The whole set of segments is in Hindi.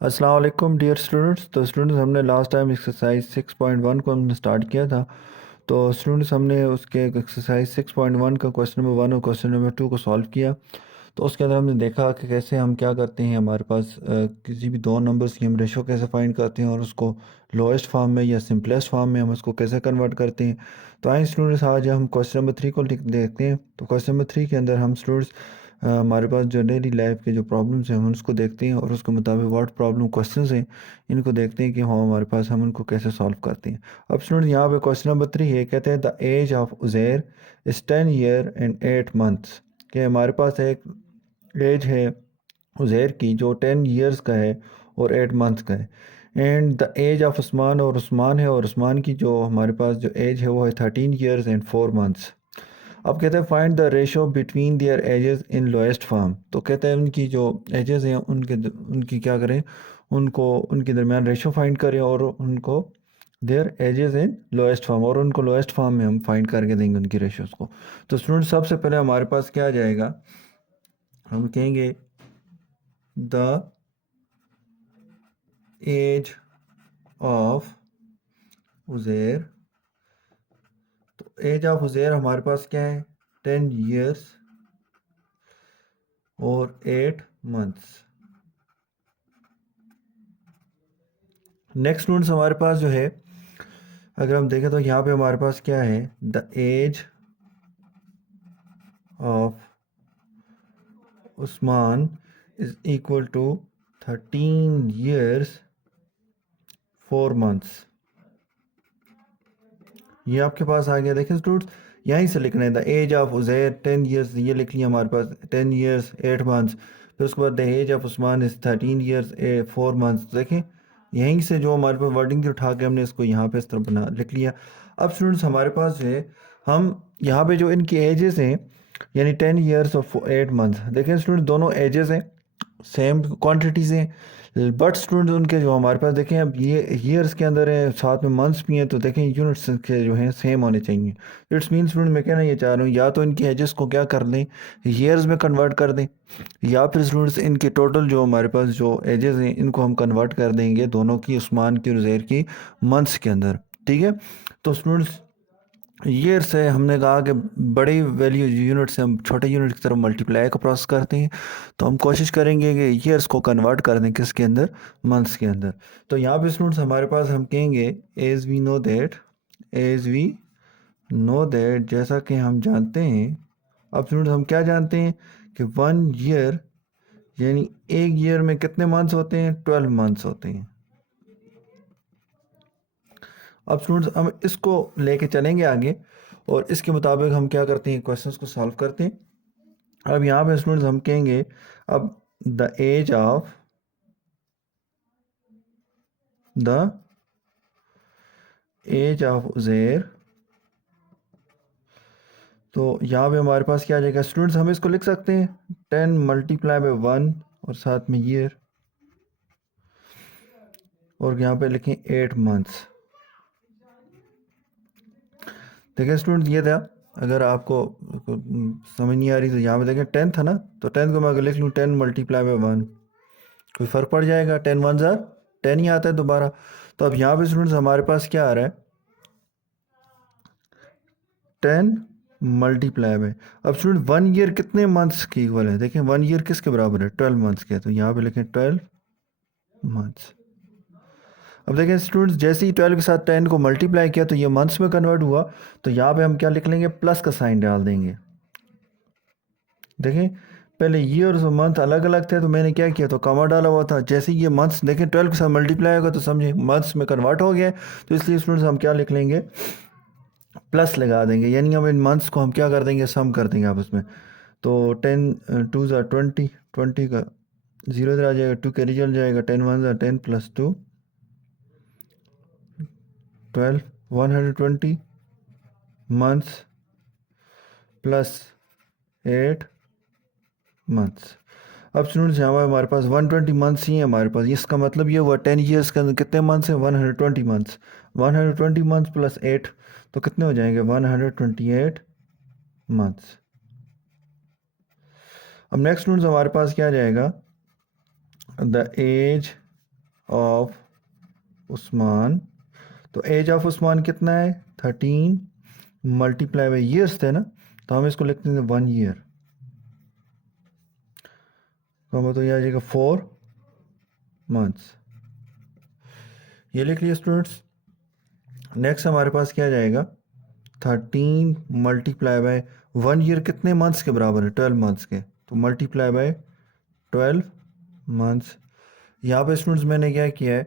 अस्सलाम वालेकुम डियर स्टूडेंट्स। तो स्टूडेंट्स हमने लास्ट टाइम एक्सरसाइज 6.1 को हमने स्टार्ट किया था। तो स्टूडेंट्स हमने उसके एक्सरसाइज 6.1 का क्वेश्चन नंबर 1 और क्वेश्चन नंबर 2 को सॉल्व किया। तो उसके अंदर हमने देखा कि कैसे हम क्या करते हैं, हमारे पास किसी भी दो नंबर्स की हम रेशो कैसे फाइंड करते हैं और उसको लोएस्ट फॉर्म में या सिंपलेस्ट फॉर्म में हम उसको कैसे कन्वर्ट करते हैं। तो आइए स्टूडेंट्स आज हम क्वेश्चन नंबर 3 को देखते हैं। तो क्वेश्चन नंबर 3 के अंदर हम स्टूडेंट्स हमारे पास जो डेली लाइफ के जो प्रॉब्लम्स हैं हम उसको देखते हैं और उसके मुताबिक व्हाट प्रॉब्लम क्वेश्चंस हैं इनको देखते हैं कि हाँ हमारे पास हम उनको कैसे सॉल्व करते हैं। अब स्टूडेंट यहाँ पे क्वेश्चन नंबर 3 है, कहते हैं the age of Uzair is 10 year and 8 months. कि हमारे पास एक एज है उज़ैर की जो 10 ईयर्स का है और 8 मंथ्स का है। And the age of Usman, और उस्मान है और उस्मान की जो हमारे पास जो एज है वो है 13 ईयर्स एंड 4 मंथ्स। अब कहते हैं find the ratio between their edges in lowest form. तो कहते हैं उनकी जो एजेस हैं उनकी क्या करें, उनको उनके दरमियान रेशो फाइंड करें और उनको there edges in lowest form, और उनको लोएस्ट फॉर्म में हम फाइंड करके देंगे उनकी रेशोज़ को। तो स्टूडेंट सबसे पहले हमारे पास क्या आ जाएगा, हम कहेंगे द एज ऑफ उज़ैर। तो एज ऑफ उज़ैर हमारे पास क्या है, 10 ईयर्स और 8 मंथ्स। नेक्स्ट स्टूडेंट्स हमारे पास जो है, अगर हम देखें तो यहाँ पे हमारे पास क्या है, the age of Usman is equal to 13 years 4 months. ये आपके पास आ गया। देखें स्टूडेंट्स यहीं से लिखना है the age of Uzair 10 years, ये लिख लिया हमारे पास 10 ईयर्स 8 मंथ्स। फिर उसके बाद the age of Usman is 13 years 4 months. देखें यहीं से जो हमारे पास वर्डिंग थी उठा के हमने इसको यहाँ पे इस तरह बना लिख लिया। अब स्टूडेंट्स हमारे पास जो है, हम यहाँ पे जो इनकी एजेस हैं यानी 10 ईयर्स और 8 मंथ्स, देखें स्टूडेंट दोनों एजेस हैं, सेम क्वांटिटीज़ हैं, बट स्टूडेंट उनके जो हमारे पास देखें अब ये ईयर्स के अंदर है साथ में मंथ्स भी हैं, तो देखें यूनिट्स के जो हैं सेम होने चाहिए। इट्स मीन स्टूडेंट मैं कहना ये चाह रहा हूँ या तो इनकी एजेस को क्या कर दें, ईयर्स में कन्वर्ट कर दें, या फिर स्टूडेंट्स इनके टोटल जो हमारे पास जो एजेस हैं इनको हम कन्वर्ट कर देंगे दोनों की, उस्मान की और ज़ैर की, मंथ्स के अंदर। ठीक है। तो स्टूडेंट्स ईयर से हमने कहा कि बड़ी वैल्यू यूनिट से हम छोटे यूनिट की तरफ मल्टीप्लाई का प्रोसेस करते हैं, तो हम कोशिश करेंगे कि ईयर्स को कन्वर्ट कर दें किसके अंदर, मंथ्स के अंदर। तो यहाँ पे स्टूडेंट्स हमारे पास हम कहेंगे एज वी नो दैट जैसा कि हम जानते हैं। अब स्टूडेंट्स हम क्या जानते हैं कि 1 ईयर यानी एक ईयर में कितने मंथ्स होते हैं, 12 मंथ्स होते हैं। अब स्टूडेंट्स हम इसको लेके चलेंगे आगे और इसके मुताबिक हम क्या करते हैं, क्वेश्चंस को सॉल्व करते हैं। अब यहाँ पे स्टूडेंट्स हम कहेंगे अब the the age of Uzair. तो यहाँ पे हमारे पास क्या आ जाएगा स्टूडेंट्स, हम इसको लिख सकते हैं 10 मल्टीप्लाई बाय 1 और साथ में ईयर, और यहाँ पे लिखें 8 मंथ्स। देखिए स्टूडेंट ये था, अगर आपको समझ नहीं आ रही तो यहाँ पे देखें 10 था ना, तो 10 को मैं अगर लिख लूँ 10 मल्टीप्लाई बाय 1, कोई फ़र्क पड़ जाएगा, 10 वन ज़ार 10 ही आता है दोबारा। तो अब यहाँ पे स्टूडेंट्स हमारे पास क्या आ रहा है, 10 मल्टीप्लाई में। अब स्टूडेंट 1 ईयर कितने मंथ्स की इक्वल है, देखें 1 ईयर किसके बराबर है, 12 मंथ्स के, तो यहाँ पे लिखें 12 मंथ्स। अब देखें स्टूडेंट्स जैसे ही 12 के साथ 10 को मल्टीप्लाई किया तो ये मंथ्स में कन्वर्ट हुआ, तो यहाँ पे हम क्या लिख लेंगे, प्लस का साइन डाल देंगे। देखें पहले ईयर्स और मंथ अलग अलग थे तो मैंने क्या किया, तो कॉमा डाला हुआ था। जैसे ये मंथ्स देखें 12 के साथ मल्टीप्लाई होगा तो समझे मंथ्स में कन्वर्ट हो गया, तो इसलिए स्टूडेंट्स हम क्या लिख लेंगे, प्लस लगा देंगे, यानी हम इन मंथ्स को हम क्या कर देंगे, सम कर देंगे आपस में। तो 10 टू ज़ा 20, 20 का ज़ीरो इधर आ जाएगा, 2 कैरी चल जाएगा, 10 वन ज़ा 10 प्लस 2 12, 120 मंथ्स प्लस 8 मंथ्स। अब स्टूडेंट्स यहाँ पर हमारे पास 120 मंथ्स ही हैं हमारे पास, इसका मतलब ये हुआ 10 ईयर्स के अंदर कितने मंथ्स हैं, 120 मंथ्स। 120 मंथ्स प्लस 8 तो कितने हो जाएंगे, 128 मंथ्स। अब नेक्स्ट स्टूडेंट्स हमारे पास क्या आ जाएगा, द एज ऑफ उस्मान, तो एज ऑफ उस्मान कितना है 13 मल्टीप्लाई बाई ईयर्स थे ना, तो हम इसको लिखते हैं 1 ईयर, तो ये आ जाएगा 4 मंथ्स। ये लिख लिया स्टूडेंट्स। नेक्स्ट हमारे पास क्या जाएगा 13 मल्टीप्लाई बाय 1 ईयर कितने मंथ्स के बराबर है 12 मंथ्स के, तो मल्टीप्लाई बाय 12 मंथ्स। यहाँ पे स्टूडेंट्स मैंने क्या किया है,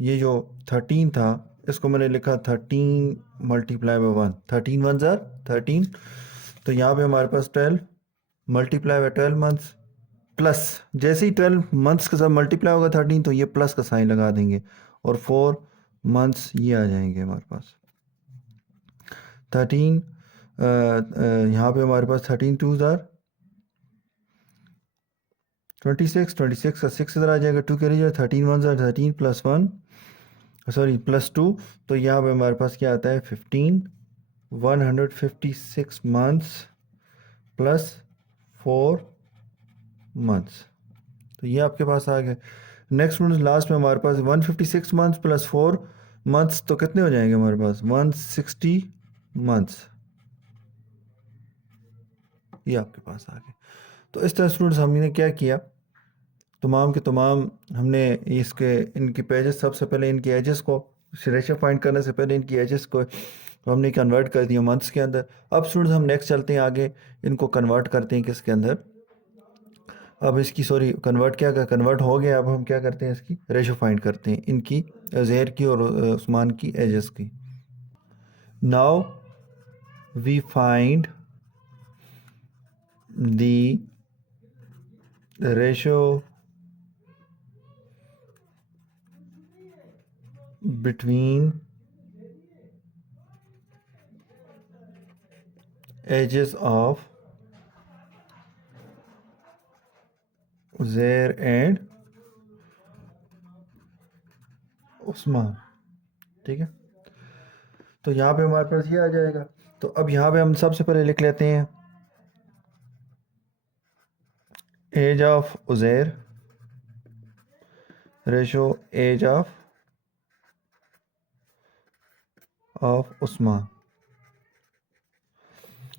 ये जो 13 था इसको मैंने लिखा 13 मल्टीप्लाई बाय 1, 13 वन ज़ार 13, तो यहाँ पे हमारे पास 12 मल्टीप्लाई बाय 12 मंथ्स, प्लस जैसे ही 12 मंथ्स के साथ मल्टीप्लाई होगा 13 तो ये प्लस का साइन लगा देंगे और 4 मंथ्स ये आ जाएंगे हमारे पास 13, यहाँ पे हमारे पास 13 टू ज़ार 26, 26 का 6 इधर आ जाएगा, 2 कैरी जाए, 13 वन ज़ार 13 प्लस 1 सॉरी प्लस 2, तो यहाँ पे हमारे पास क्या आता है 15, 156 मंथ्स प्लस 4 मंथ्स, तो ये आपके पास आ गए। नेक्स्ट लास्ट में हमारे पास 156 मंथ्स प्लस 4 मंथ्स, तो कितने हो जाएंगे हमारे पास 160 मंथ्स, ये आपके पास आ गए। तो इस तरह स्टूडेंट्स हमने क्या किया, तमाम के तमाम हमने इसके इनके पेजेस, सबसे पहले इनके एजेस को रेशो फाइंड करने से पहले इनकी एजेस को हमने कन्वर्ट कर दिया मंथ्स के अंदर। अब स्टूडेंट्स हम नेक्स्ट चलते हैं आगे, इनको कन्वर्ट करते हैं किसके अंदर, अब इसकी सॉरी कन्वर्ट क्या कर कन्वर्ट हो गया, अब हम क्या करते हैं इसकी रेशो फाइंड करते हैं इनकी ज़ेर की और उस्मान की एजेस की। Now we find the ratio between ages of Uzair and Usman, ठीक है। तो यहाँ पे हमारे पास ये आ जाएगा, तो अब यहाँ पे हम सबसे पहले लिख लेते हैं age of Uzair ratio age of Usman,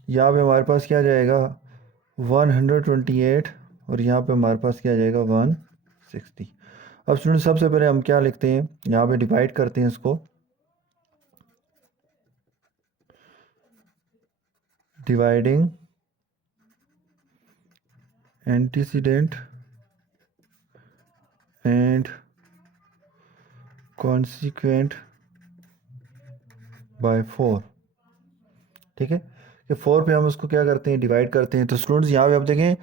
यहाँ पे हमारे पास क्या आ जाएगा 128 और यहाँ पे हमारे पास क्या आ जाएगा 160। अब स्टूडेंट सबसे पहले हम क्या लिखते हैं, यहाँ पे डिवाइड करते हैं इसको, dividing antecedent and consequent by 4, ठीक है, कि 4 पे हम उसको क्या करते हैं डिवाइड करते हैं। तो स्टूडेंट्स यहाँ पे आप देखें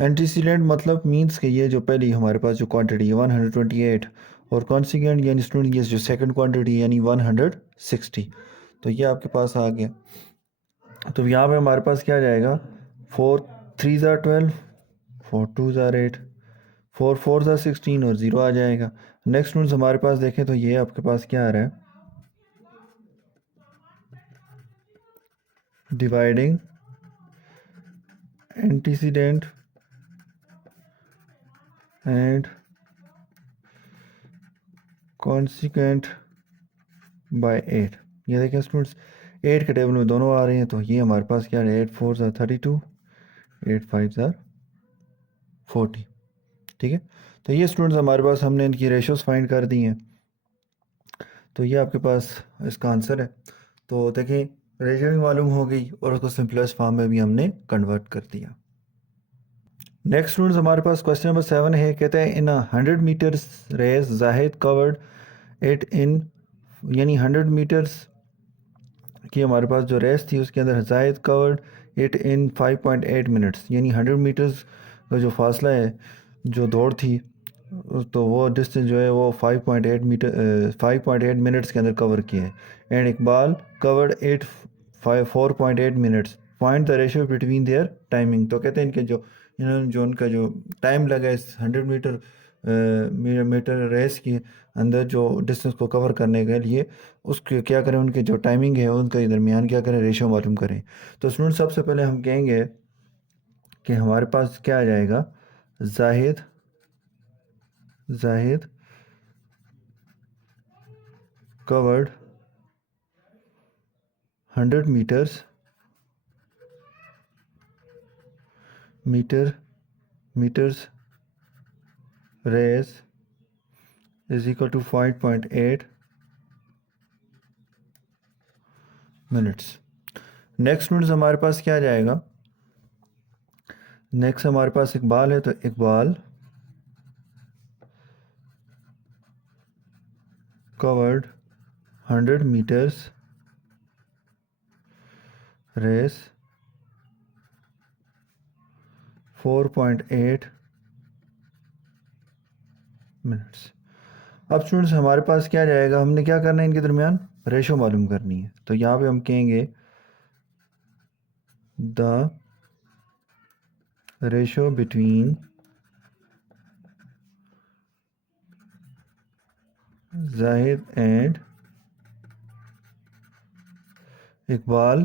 एंटीसीडेंट मतलब मींस कि ये जो पहली हमारे पास जो क्वांटिटी है 128 और कॉन्सिक्वेंट यानी स्टूडेंट ये जो सेकंड क्वांटिटी यानी 160, तो ये आपके पास आ गया। तो यहाँ पे हमारे पास क्या जाएगा 4 3 ज़ार 12, 4 2 ज़ार 8, 4 4 ज़ार 16 और 0 आ जाएगा। नेक्स्ट स्टूडेंट्स हमारे पास देखें तो ये आपके पास क्या आ रहा है dividing antecedent and consequent by 8, ये देखें स्टूडेंट्स 8 के टेबल में दोनों आ रहे हैं, तो ये हमारे पास क्या है 8 4 ज़ार 32, 8 5 ज़ार 40, ठीक है। तो ये स्टूडेंट्स हमारे पास हमने इनकी रेशोस फाइंड कर दी हैं, तो ये आपके पास इसका आंसर है। तो देखें रेशो भी मालूम हो गई और उसको सिंपलेस्ट फॉर्म में भी हमने कन्वर्ट कर दिया। नेक्स्ट स्टूडेंट्स हमारे पास क्वेश्चन नंबर 7 है, कहते हैं in 100 metres race Zahid covered it in, यानी 100 मीटर्स की हमारे पास जो रेस थी उसके अंदर Zahid covered it in 5.8 minutes, यानी 100 मीटर्स का जो फासला है जो दौड़ थी तो वो डिस्टेंस जो है वो 5.8 मिनट्स के अंदर कवर किए हैं। And Iqbal covered 4.8 minutes, find the ratio between their timing, तो कहते हैं इनके जो इन्होंने जो उनका जो टाइम लगा इस 100 मीटर रेस के अंदर जो डिस्टेंस को कवर करने के लिए उसके क्या करें, उनके जो टाइमिंग है उनके दरमियान क्या करें रेशियो मालूम करें। तो स्टूडेंट सबसे पहले हम कहेंगे कि हमारे पास क्या आ जाएगा Zahid covered 100 meters race is equal to 5.8 minutes. Next students हमारे पास क्या आ जाएगा? नेक्स्ट हमारे पास इकबाल है, तो Iqbal covered 100 meters race 4.8 minutes. अब स्टूडेंट्स हमारे पास क्या जाएगा? हमने क्या करना है, इनके दरमियान रेशो मालूम करनी है. तो यहाँ पे हम कहेंगे the ratio between Zahid and Iqbal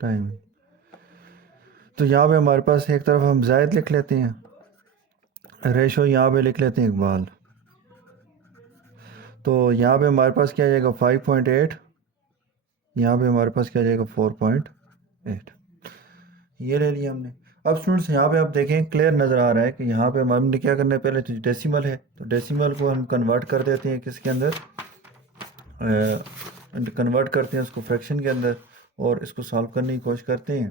time. तो यहाँ पे हमारे पास एक तरफ हम जाहिद लिख लेते हैं, रेशो यहाँ पे लिख लेते हैं इकबाल. तो यहाँ पे हमारे पास क्या जाएगा? 5.8. यहाँ पे हमारे पास क्या जाएगा? 4.8. ये ले लिया हमने. अब स्टूडेंट्स यहाँ पे आप देखें, क्लियर नज़र आ रहा है कि यहाँ पे हमने क्या करना है, पहले तो डेसिमल है, तो डेसिमल को हम कन्वर्ट कर देते हैं किसके अंदर, कन्वर्ट करते हैं उसको फ्रैक्शन के अंदर, और इसको सॉल्व करने की कोशिश करते हैं.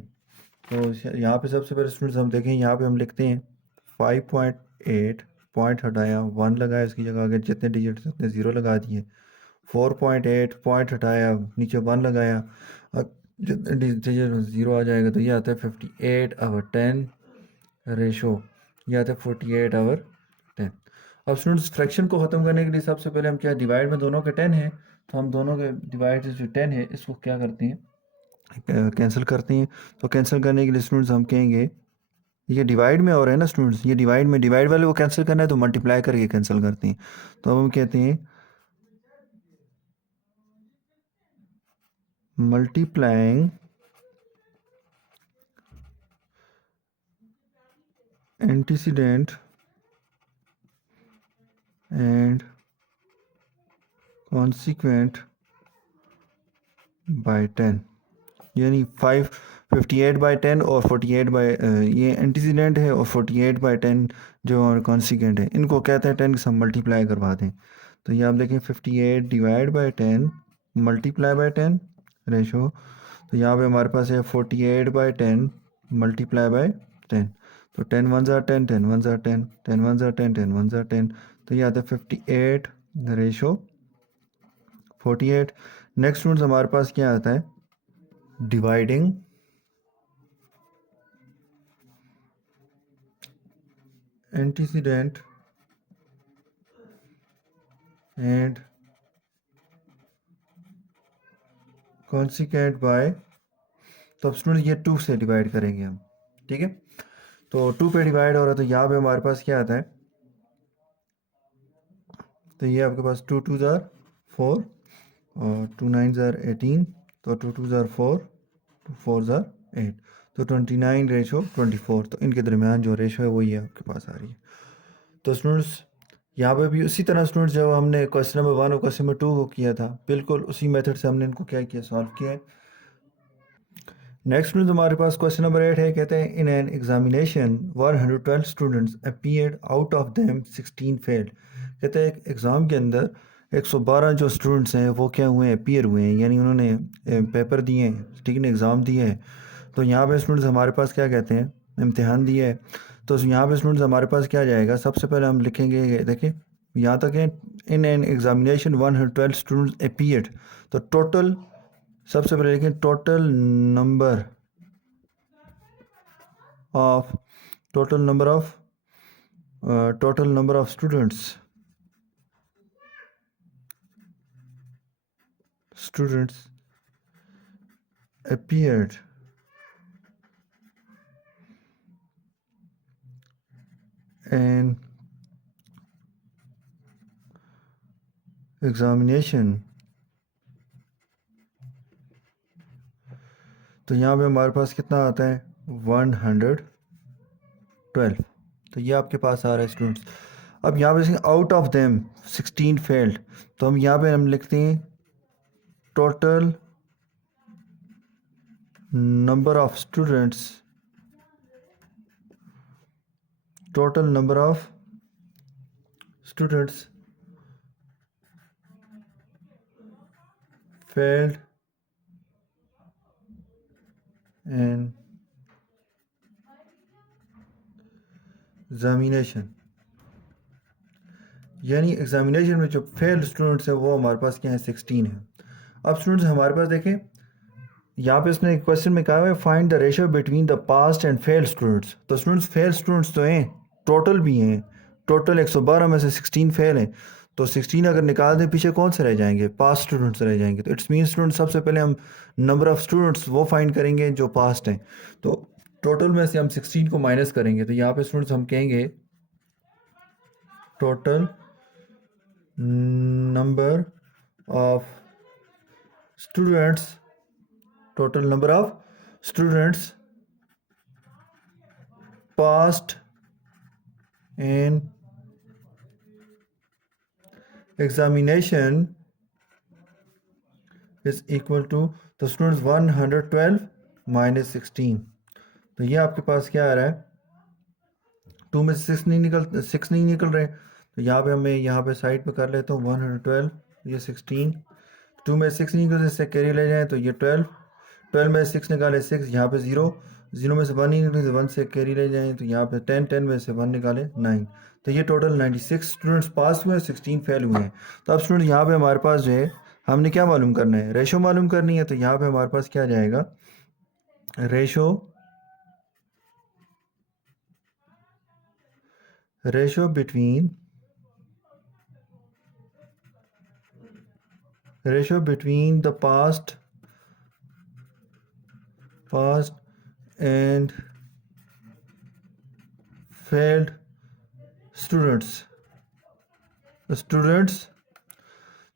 तो यहाँ पे सबसे पहले स्टूडेंट्स हम देखें, यहाँ पे हम लिखते हैं 5.8, पॉइंट हटाया, 1 लगाया, इसकी जगह आगे जितने डिजिट उतने ज़ीरो लगा दिए. 4.8 पॉइंट हटाया, नीचे 1 लगाया, जितने डिजिट ज़ीरो आ जाएगा, तो ये आता है 58/10 रेशो, ये आता है 48/10. अब स्टूडेंट्स फ्रैक्शन को ख़त्म करने के लिए सबसे पहले हम क्या, डिवाइड में दोनों के 10 है, तो हम दोनों के डिवाइड जो 10 है इसको क्या करते हैं, कैंसिल करते हैं. तो कैंसिल करने के लिए स्टूडेंट्स हम कहेंगे, ये डिवाइड में हो रहा है ना स्टूडेंट्स, ये डिवाइड में, डिवाइड वाले को कैंसिल करना है तो मल्टीप्लाई करके कैंसिल करते हैं. तो अब हम कहते हैं multiplying antecedent and consequent by 10, यानी 58/10 और 48 ये एंटीसीडेंट है, और 48/10 जो और कॉन्सिक्वेंट है, इनको कहते हैं 10 के साथ मल्टीप्लाई करवा दें. तो ये आप देखें 58 divide by 10 multiply by 10 ratio. तो यहाँ पे हमारे पास है 48/10 मल्टीप्लाई बाई 10. तो 10 1 ज़ा 10, 10 1 ज़ा 10, 10 1 ज़ा 10, 10 1 ज़ा 10. तो ये आता है 58 रेशो 48. नेक्स्ट स्टूडेंट्स हमारे पास क्या आता है, dividing antecedent and consequent by. तो अब स्टूडेंट ये 2 से डिवाइड करेंगे हम, ठीक है. तो 2 पे डिवाइड हो रहा है, तो यहाँ पे हमारे पास क्या आता है, तो ये आपके पास 2 2 ज़ार 4 और 2 9 ज़ार 18, तो 2 2 ज़ार 4, 2 4 ज़ार 8, तो 29 रेशो 24. तो इनके दरमियान जो रेशो है वो ये आपके पास आ रही है. तो स्टूडेंट्स यहाँ पे भी उसी तरह स्टूडेंट्स जब हमने क्वेश्चन नंबर 1 और क्वेश्चन नंबर 2 को किया था, बिल्कुल उसी मेथड से हमने इनको क्या किया, सॉल्व किया है. नेक्स्ट स्टूडेंट हमारे पास क्वेश्चन नंबर 8 है. कहते हैं in an examination 112 students appeared, out of them 16 failed. कहते हैं एक एग्ज़ाम के अंदर 112 जो स्टूडेंट्स हैं वो क्या हुए हैं, अपीयर हुए हैं, यानी उन्होंने पेपर दिए हैं, ठीक है, एग्ज़ाम दिए हैं. तो यहाँ पे स्टूडेंट्स हमारे पास क्या कहते हैं, इम्तिहान दिया है. तो यहाँ पे स्टूडेंट्स हमारे पास क्या जाएगा, सबसे पहले हम लिखेंगे, देखिए यहाँ तक है, in an examination 112 students appeared. तो टोटल सबसे पहले लिखें total number of, total number of students appeared in examination. तो यहाँ पे हमारे पास कितना आता है, 112. तो ये आपके पास आ रहा है स्टूडेंट्स. अब यहाँ पे आउट ऑफ देम 16 फेल्ड, तो हम यहाँ पे हम लिखते हैं total number of students, total number of students failed in examination, यानी एग्जामिनेशन में जो फेल्ड स्टूडेंट्स हैं वो हमारे पास क्या है 16 है। अब स्टूडेंट्स हमारे पास देखें, यहाँ पे इसने क्वेश्चन में कहा है find the ratio between the past and failed students. तो स्टूडेंट्स फेल्ड स्टूडेंट्स तो हैं, टोटल भी हैं, टोटल 112 में से 16 फेल हैं, तो 16 अगर निकाल दें पीछे कौन से रह जाएंगे, पास्ट स्टूडेंट्स रह जाएंगे। तो इट्स मीन स्टूडेंट्स सबसे पहले हम नंबर ऑफ स्टूडेंट्स वो फाइंड करेंगे जो पास्ट हैं, तो टोटल में से हम 16 को माइनस करेंगे, तो यहाँ पे स्टूडेंट्स हम कहेंगे total number of students, total number of students passed in examination is equal to, तो स्टूडेंट्स 112 माइनस 16, तो ये आपके पास क्या आ रहा है, 2 में से 6 नहीं निकल रहे, तो यहाँ पे हमें यहाँ पे साइड पे कर लेता हूँ 112, ये 16, 2 में 6 नहीं निकलते, इससे कैरी ले जाएँ तो ये 12, 12 में 6 निकाले 6, यहाँ पे 0, 0 में से 1 नहीं निकले, 1 से कैरी ले जाएँ तो यहाँ पे 10, 10 में से 1 निकाले 9, तो ये टोटल 96 स्टूडेंट्स पास हुए हैं, 16 फेल हुए हैं। तो अब स्टूडेंट यहाँ पे हमारे पास जो है हमने क्या मालूम करना है, रेशो मालूम करनी है, तो यहाँ पे हमारे पास क्या जाएगा, ratio between the past and failed students,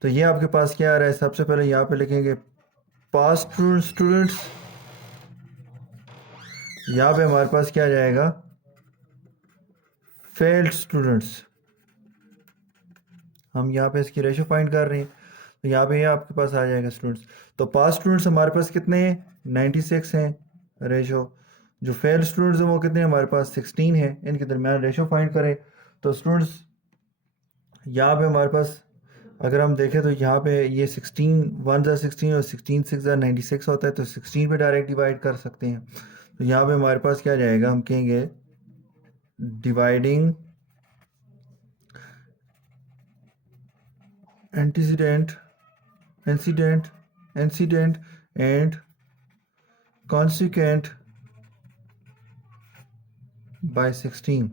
तो ये आपके पास क्या आ रहा है, सबसे पहले यहाँ पे लिखेंगे पास्ट स्टूडेंट्स, यहाँ पे हमारे पास क्या जाएगा फेल्ड स्टूडेंट्स, हम यहाँ पे इसकी रेशो फाइंड कर रहे हैं, तो यहाँ पे ये आपके पास आ जाएगा स्टूडेंट्स। तो पास स्टूडेंट्स हमारे पास कितने हैं 96 हैं रेशो, जो फेल स्टूडेंट्स हैं वो कितने हैं हमारे पास 16 है, इनके दरमियान रेशो फाइंड करें। तो स्टूडेंट्स यहाँ पे हमारे पास अगर हम देखें तो यहाँ पे ये 16 1 ज़ा 16 और 16 6 ज़ा 96 होता है, तो 16 पे डायरेक्ट डिवाइड कर सकते हैं। तो यहाँ पे हमारे पास क्या जाएगा, हम कहेंगे dividing incident and consequent by 16,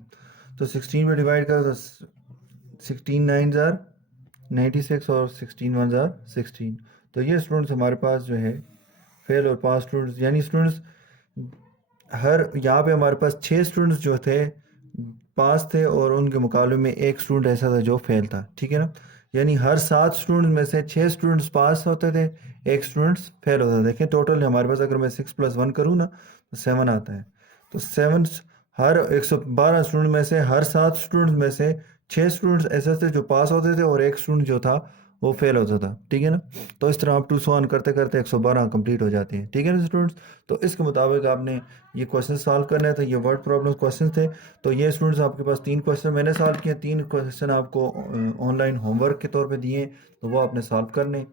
तो 16 में डिवाइड कर तो 16 9 ज़ार 96 और 16 1 ज़ार 16, तो ये स्टूडेंट्स हमारे पास जो है फेल और पास स्टूडेंट्स, यानी स्टूडेंट्स हर यहाँ पे हमारे पास 6 स्टूडेंट्स जो थे पास थे और उनके मुकाबले में एक स्टूडेंट ऐसा था जो फेल था, ठीक है ना, यानी हर 7 स्टूडेंट्स में से 6 स्टूडेंट्स पास होते थे, एक स्टूडेंट्स फेल होता था। देखें टोटल हमारे पास अगर मैं 6 + 1 करूँ ना तो 7 आता है, तो 7 हर 112 स्टूडेंट में से हर 7 स्टूडेंट्स में से 6 स्टूडेंट्स ऐसे थे जो पास होते थे और एक स्टूडेंट जो था वो फेल होता था, ठीक है ना। तो इस तरह आप 2 1 करते करते 112 कंप्लीट हो जाते हैं, ठीक है ना स्टूडेंट्स। तो इसके मुताबिक आपने ये क्वेश्चन सॉल्व करने थे, ये वर्ड प्रॉब्लम क्वेश्चन थे। तो ये स्टूडेंट्स आपके पास 3 क्वेश्चन मैंने सॉल्व किए, 3 क्वेश्चन आपको ऑनलाइन होमवर्क के तौर पे दिए, तो वो आपने सॉल्व करने।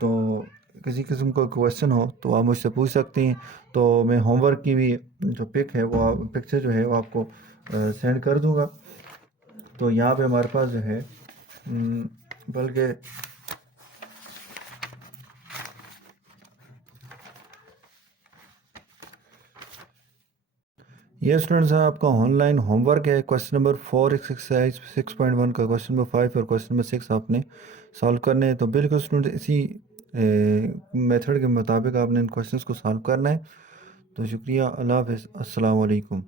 तो किसी किस्म का क्वेश्चन हो तो आप मुझसे पूछ सकते हैं, तो मैं होमवर्क की भी जो पिक्चर जो है वो आपको सेंड कर दूंगा। तो यहाँ पे हमारे पास जो है बल्कि ये स्टूडेंट्स हैं आपका ऑनलाइन होमवर्क है, क्वेश्चन नंबर 4 एक्सरसाइज 6.1 का क्वेश्चन नंबर 5 और क्वेश्चन नंबर 6 आपने सॉल्व करने हैं। तो बिल्कुल स्टूडेंट इसी मेथड के मुताबिक आपने इन क्वेश्चंस को सॉल्व करना है। तो शुक्रिया, अल्लाह हाफ़िज़, अस्सलाम वालेकुम।